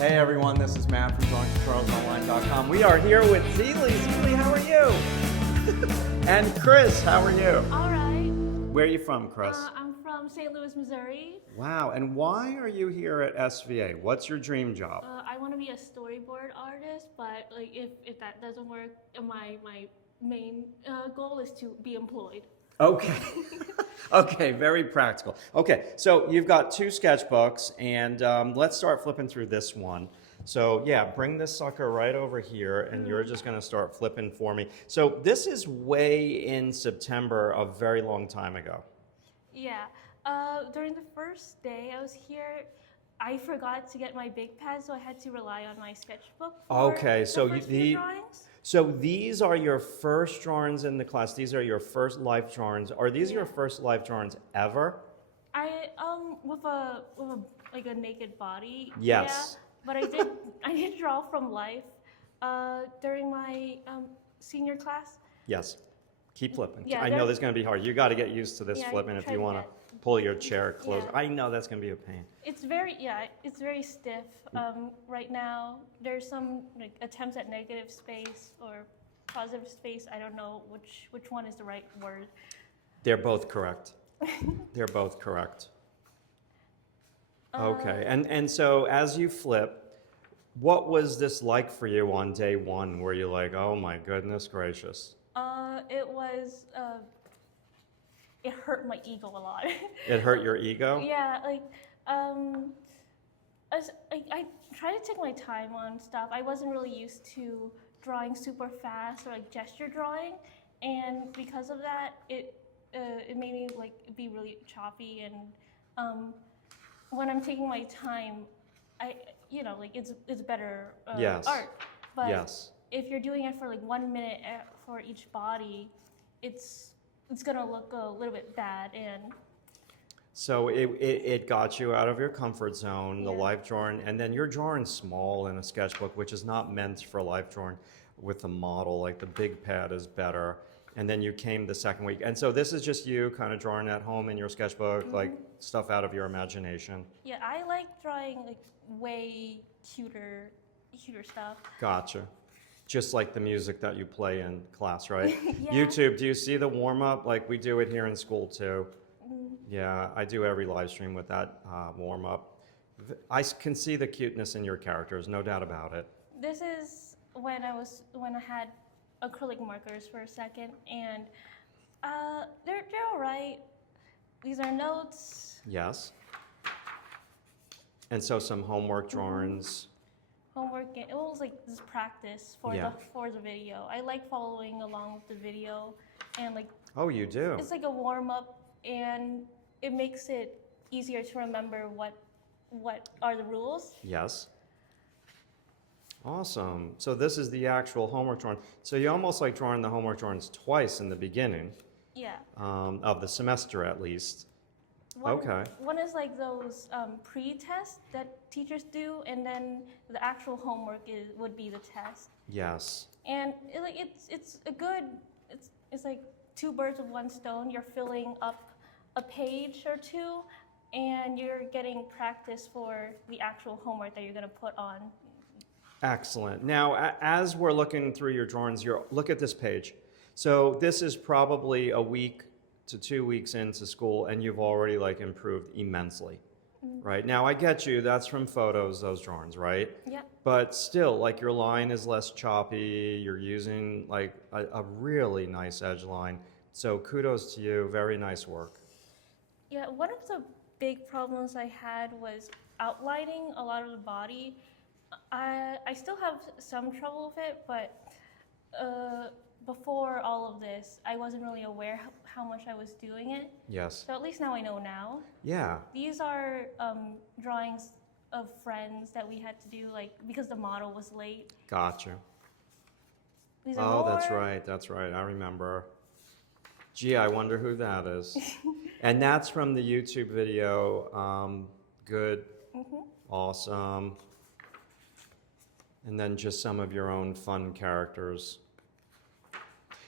Hey everyone, this is Matt from DrawingTutorialsOnline.com. We are here with Zeely. Zeely, how are you? And Kris, how are you? All right. Where are you from, Kris? I'm from St. Louis, Missouri. Wow, and why are you here at SVA? What's your dream job? I want to be a storyboard artist, but like if that doesn't work, my main goal is to be employed. Okay. Okay, very practical. Okay, so you've got two sketchbooks, and let's start flipping through this one. So yeah, bring this sucker right over here, and you're just gonna start flipping for me. So this is way in September, a very long time ago. Yeah. During the first day I was here, I forgot to get my big pad, so I had to rely on my sketchbook for Okay, so the first few drawings. So these are your first drawings in the class. These are your first life drawings. Are these your first life drawings ever? With a like a naked body. Yes. Yeah, but I did draw from life during my senior class. Yes. Keep flipping. Yeah, I know this is going to be hard. You got to get used to this Yeah, flipping if try you to want to get- pull your chair closer. Yeah. I know that's going to be a pain. It's very stiff. Right now, there's some like attempts at negative space or positive space. I don't know which one is the right word. They're both correct. They're both correct. Okay, and so as you flip, what was this like for you on day one? Were you like, oh my goodness gracious? It was. It hurt my ego a lot. It hurt your ego? Yeah, like I try to take my time on stuff. I wasn't really used to drawing super fast or like gesture drawing, and because of that, it made me like be really choppy. And when I'm taking my time, like it's better Yes. art. But Yes. if you're doing it for like 1 minute for each body, it's gonna look a little bit bad. And So it got you out of your comfort zone, the Yeah. life drawing, and then you're drawing small in a sketchbook, which is not meant for life drawing with the model. Like the big pad is better. And then you came the second week. And so this is just you kind of drawing at home in your sketchbook, like stuff out of your imagination. yeah, I like drawing like way cuter stuff. Gotcha. Just like the music that you play in class, right? Yeah. YouTube, do you see the warm-up? Like we do it here in school too. Yeah, I do every live stream with that warm-up. I can see the cuteness in your characters, no doubt about it. This is when I had acrylic markers for a second, and they're all right. These are notes. Yes. And so some homework drawings. Homework. It was like this practice for Yeah. the video. I like following along with the video, and like Oh, you do? it's like a warm up, and it makes it easier to remember what are the rules. Yes. Awesome. So this is the actual homework drawing. So you almost like drawing the homework drawings twice in the beginning Yeah. of the semester at least. Okay. One is like those pre-tests that teachers do, and then the actual homework would be the test. Yes. And it's like two birds with one stone. You're filling up a page or two, and you're getting practice for the actual homework that you're going to put on. Excellent. Now, as we're looking through your drawings, look at this page. So this is probably a week to 2 weeks into school, and you've already like improved immensely, right? Now, I get you. That's from photos, those drawings, right? Yeah. But still, like your line is less choppy. You're using like a really nice edge line. So kudos to you. Very nice work. Yeah, one of the big problems I had was outlining a lot of the body. I still have some trouble with it, but before all of this, I wasn't really aware how much I was doing it. Yes. So at least now I know now. Yeah. These are drawings of friends that we had to do, like because the model was late. Gotcha. These are Oh, more. that's right. That's right. I remember. Gee, I wonder who that is. And that's from the YouTube video. Good. Awesome. And then just some of your own fun characters.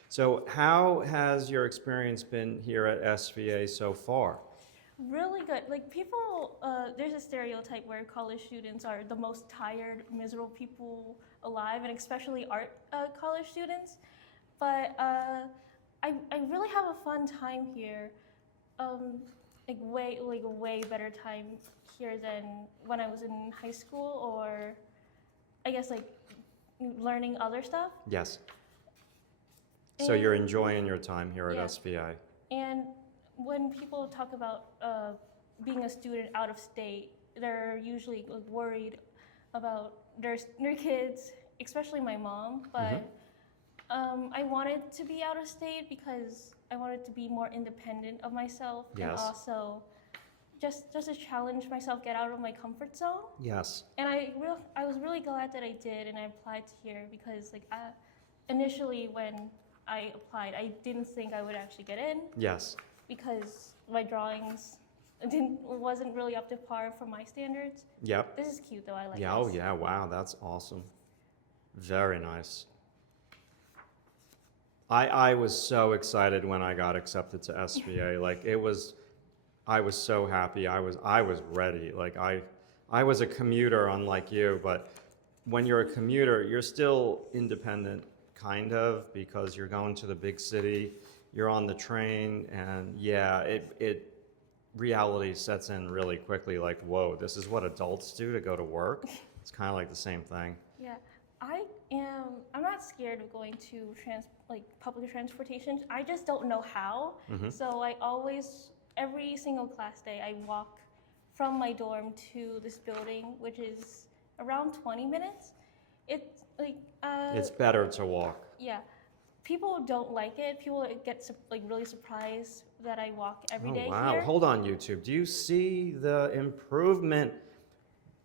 So how has your experience been here at SVA so far? Really good. Like people, there's a stereotype where college students are the most tired, miserable people alive, and especially art college students. But I really have a fun time here. Like a way better time here than when I was in high school, or I guess like learning other stuff. Yes. So you're And- enjoying your time here at Yeah. SVA. And when people talk about being a student out of state, they're usually like, worried about their kids, especially my mom. But I wanted to be out of state because I wanted to be more independent of myself, and Yes. also just to challenge myself, get out of my comfort zone. Yes. And I was really glad that I did, and I applied to here because like initially when I applied, I didn't think I would actually get in Yes. because my drawings wasn't really up to par for my standards. Yep. This is cute though. I like Yeah. Oh, this. yeah. Wow. That's awesome. Very nice. I was so excited when I got accepted to SVA. Like I was so happy. I was ready. Like I was a commuter, unlike you, but when you're a commuter, you're still independent, kind of, because you're going to the big city, you're on the train, and yeah, it reality sets in really quickly. Like, whoa, this is what adults do to go to work. It's kind of like the same thing. Yeah, I'm not scared of going to public transportation. I just don't know how. So I always, every single class day, I walk from my dorm to this building, which is around 20 minutes. It's like It's better to walk. yeah. People don't like it. People get like really surprised that I walk every day Oh, wow. here. Hold on, YouTube. Do you see the improvement?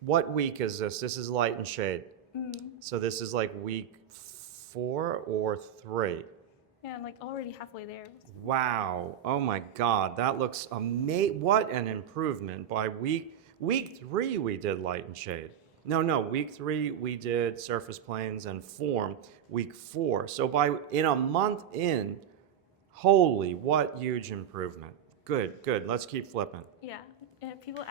What week is this? This is light and shade. So this is like week 4 or 3. Yeah, I'm like already halfway there. Wow. Oh my God. That looks amazing. What an improvement. By week 3, we did light and shade. No, week 3, we did surface planes and form. Week 4. So in a month in, holy, what huge improvement. Good. Let's keep flipping. Yeah, and people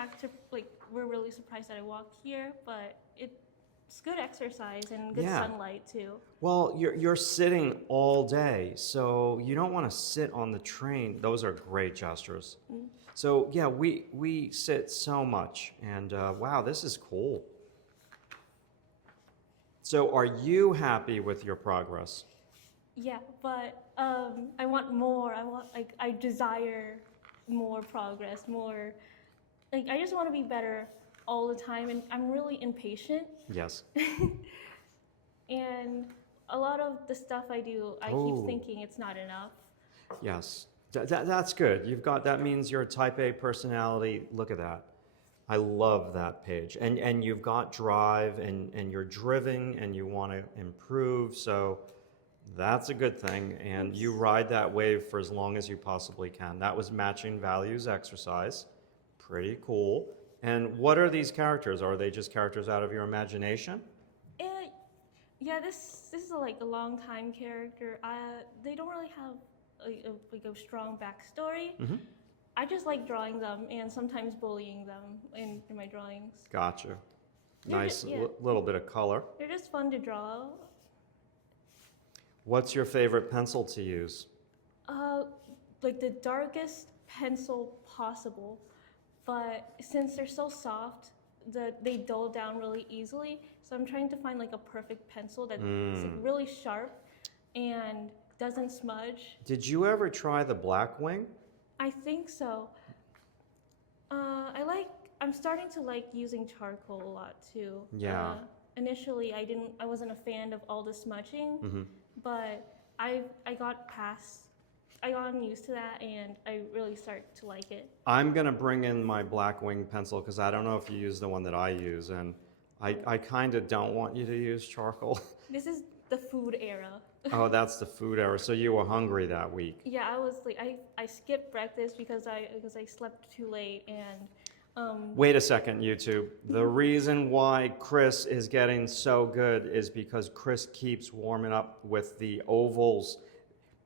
we're really surprised that I walk here, but it's good exercise and good Yeah. sunlight too. Well, you're sitting all day, so you don't want to sit on the train. Those are great gestures. So yeah, we sit so much, and wow, this is cool. So are you happy with your progress? Yeah, but I want more. I desire more progress, more. Like I just want to be better all the time, and I'm really impatient. Yes. And a lot of the stuff I do, I Oh. keep thinking it's not enough. Yes. That's good. That means you're a type A personality. Look at that. I love that page. And you've got drive, and you're driven, and you want to improve. So that's a good thing. And you ride that wave for as long as you possibly can. That was matching values exercise. Pretty cool. And what are these characters? Are they just characters out of your imagination? Yeah, this is like a long time character. They don't really have a strong backstory. I just like drawing them and sometimes bullying them in my drawings. Gotcha. They're Nice yeah. little bit of color. They're just fun to draw. What's your favorite pencil to use? Like the darkest pencil possible, but since they're so soft, they dull down really easily. So I'm trying to find like a perfect pencil that's like really sharp and doesn't smudge. Did you ever try the Blackwing? I think so. I'm starting to like using charcoal a lot too. Yeah. Initially, I wasn't a fan of all the smudging, but I got used to that, and I really start to like it. I'm gonna bring in my Blackwing pencil because I don't know if you use the one that I use, and I kind of don't want you to use charcoal. This is the food era. Oh, that's the food era. So you were hungry that week. Yeah, I was like, I skipped breakfast because I slept too late, and Wait a second, YouTube. The reason why Kris is getting so good is because Kris keeps warming up with the ovals.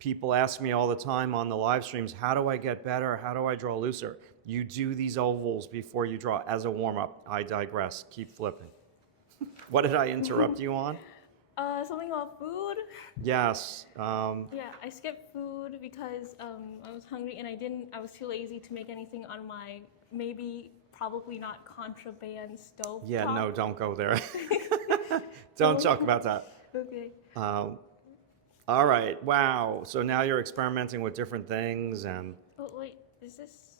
People ask me all the time on the live streams, how do I get better? How do I draw looser? You do these ovals before you draw as a warm-up. I digress. Keep flipping. What did I interrupt you on? Something about food. Yes. Yeah, I skipped food because I was hungry and I was too lazy to make anything on my probably not contraband stove Yeah, top. no, don't go there. Don't talk about that. Okay. All right, wow. So now you're experimenting with different things, and Oh wait, is this?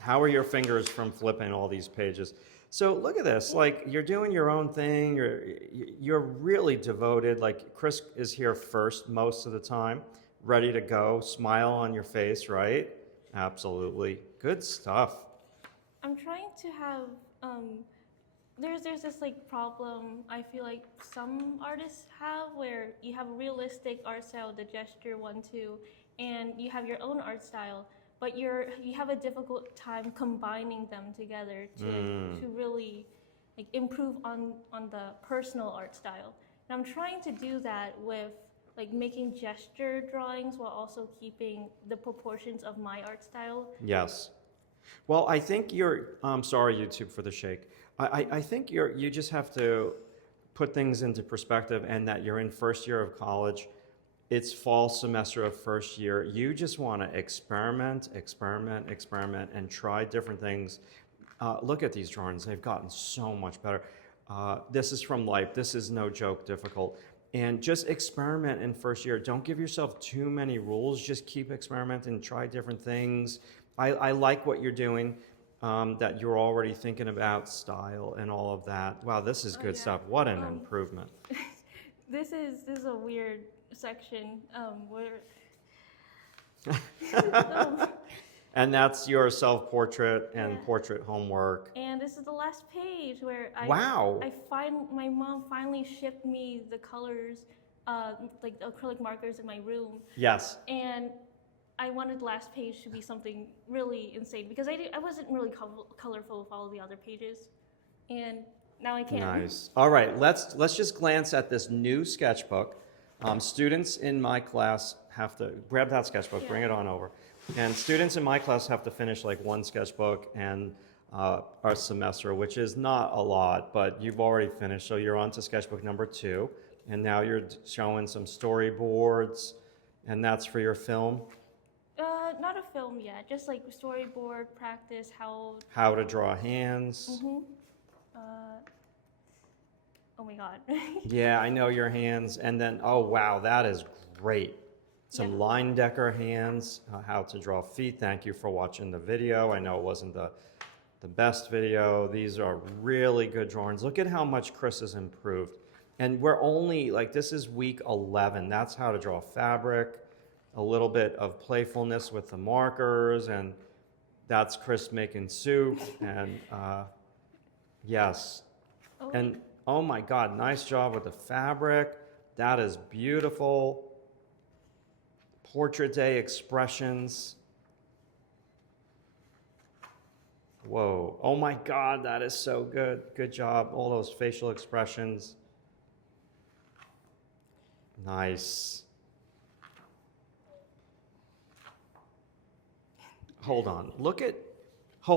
how are your fingers from flipping all these pages? So look at this, like you're doing your own thing, you're really devoted, like Kris is here first most of the time, ready to go, smile on your face, right? Absolutely. Good stuff. I'm trying to have there's this like problem I feel like some artists have where you have a realistic art style, the gesture 1-2, and you have your own art style, but you have a difficult time combining them together to really like improve on the personal art style. And I'm trying to do that with like making gesture drawings while also keeping the proportions of my art style. Yes. Well, I think I'm sorry, YouTube, for the shake. I think you just have to put things into perspective, and that you're in first year of college. It's fall semester of first year. You just want to experiment, and try different things. Look at these drawings. They've gotten so much better. This is from life. This is no joke difficult. And just experiment in first year. Don't give yourself too many rules. Just keep experimenting, try different things. I like what you're doing, that you're already thinking about style and all of that. Wow, this is good stuff. What an improvement. This is a weird section where And that's your self-portrait and portrait homework. and this is the last page where Wow. my mom finally shipped me the colors, like the acrylic markers in my room. Yes. And I wanted the last page to be something really insane because I wasn't really colorful with all the other pages, and now I can. Nice. All right, let's just glance at this new sketchbook. Students in my class have to grab that sketchbook, bring it on over, and students in my class have to finish like one sketchbook and our semester, which is not a lot, but you've already finished, so you're on to sketchbook number 2, and now you're showing some storyboards, and that's for your film. Not a film yet, just like storyboard practice, how to draw hands. Oh my god. Yeah, I know your hands. And then, oh wow, that is great. Some line decker hands, how to draw feet. Thank you for watching the video. I know it wasn't the best video. These are really good drawings. Look at how much Kris has improved. And we're only, like, this is week 11. That's how to draw fabric. A little bit of playfulness with the markers, and that's Kris making soup, and yes. And oh my God, nice job with the fabric. That is beautiful. Portrait day expressions. Whoa, oh my God, that is so good. Good job, all those facial expressions. Nice. Hold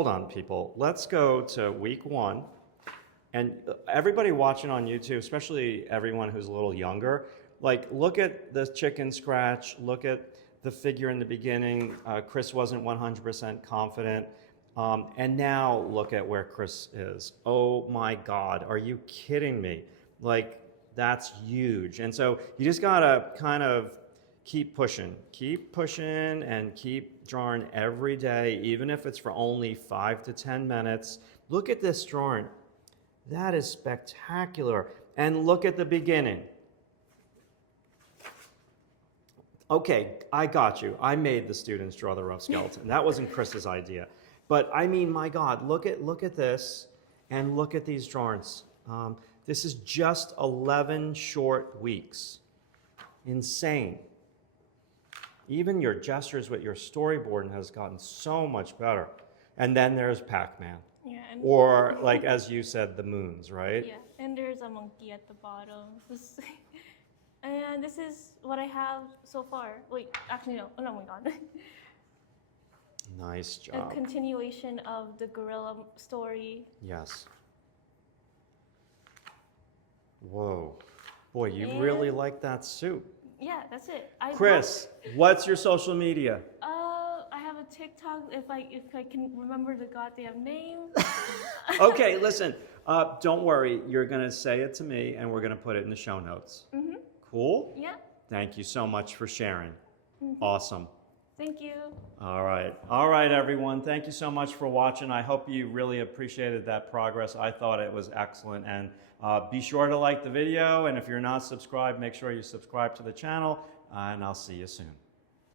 on, people. Let's go to week 1. And everybody watching on YouTube, especially everyone who's a little younger, like, look at the chicken scratch, look at the figure in the beginning. Kris wasn't 100% confident. And now look at where Kris is. Oh my God, are you kidding me? Like, that's huge. And so you just gotta kind of keep pushing, and keep drawing every day, even if it's for only 5 to 10 minutes. Look at this drawing. That is spectacular. And look at the beginning. Okay, I got you. I made the students draw the rough skeleton. That wasn't Kris's idea. But I mean, my God, look at this, and look at these drawings. This is just 11 short weeks. Insane. Even your gestures with your storyboarding has gotten so much better. And then there's Pac-Man. Yeah, Or, like, as you said, the moons, right? Yeah, and there's a monkey at the bottom. And this is what I have so far. Wait, actually no. Oh, no, my God. Nice a job. continuation of the gorilla story. Yes. Whoa. Boy, you And- really like that suit. Yeah, that's it. Chris, what's your social media? I have a TikTok if I can remember the goddamn name. Okay, listen, don't worry. You're going to say it to me, and we're going to put it in the show notes. Mm-hmm. Cool? Yeah. Thank you so much for sharing. Mm-hmm. Awesome. Thank you. All right. All right, everyone. Thank you so much for watching. I hope you really appreciated that progress. I thought it was excellent. And be sure to like the video. And if you're not subscribed, make sure you subscribe to the channel. And I'll see you soon.